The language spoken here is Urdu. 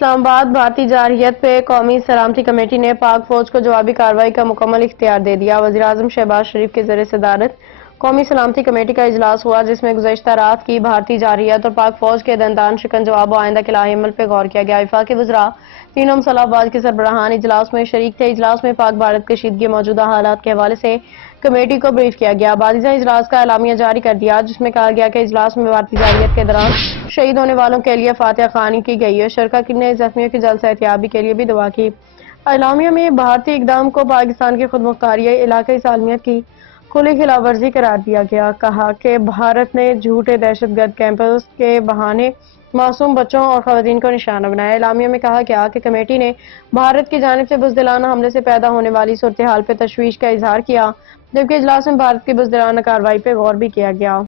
اسلام آباد بھارتی جارحیت پہ قومی سلامتی کمیٹی نے پاک فوج کو جوابی کارروائی کا مکمل اختیار دے دیا۔ وزیراعظم شہباز شریف کے زیر صدارت قومی سلامتی کمیٹی کا اجلاس ہوا، جس میں گزشتہ رات کی بھارتی جارحیت اور پاک فوج کے دندان شکن جواب و آئندہ کے لائحہ عمل پہ غور کیا گیا۔ وفاقی وزراء تینوں مسلح افواج کے سربراہان اجلاس میں شریک تھے۔ اجلاس میں پاک بھارت کشیدگی موجودہ حالات کے حوالے سے کمیٹی کو بریف کیا گیا۔ بعد ازاں اجلاس کا اعلامیہ جاری کر دیا، جس میں کہا گیا کہ اجلاس میں بھارتی جارحیت کے دوران شہید ہونے والوں کے لیے فاتحہ خوانی کی گئی ہے۔ شرکاء نے زخمیوں کی جلد صحتیابی کے لیے بھی دعا کی۔ اعلامیہ میں بھارتی اقدام کو پاکستان کی خود مختاری، علاقائی سالمیت کی کھلی خلاف ورزی قرار دیا گیا۔ کہا کہ بھارت نے جھوٹے دہشت گرد کیمپوں کے بہانے معصوم بچوں اور خواتین کو نشانہ بنایا۔ اعلامیہ میں کہا گیا کہ کمیٹی نے بھارت کی جانب سے بزدلانہ حملے سے پیدا ہونے والی صورتحال پہ تشویش کا اظہار کیا، جبکہ اجلاس میں بھارت کی بزدلانہ کارروائی پہ غور بھی کیا گیا۔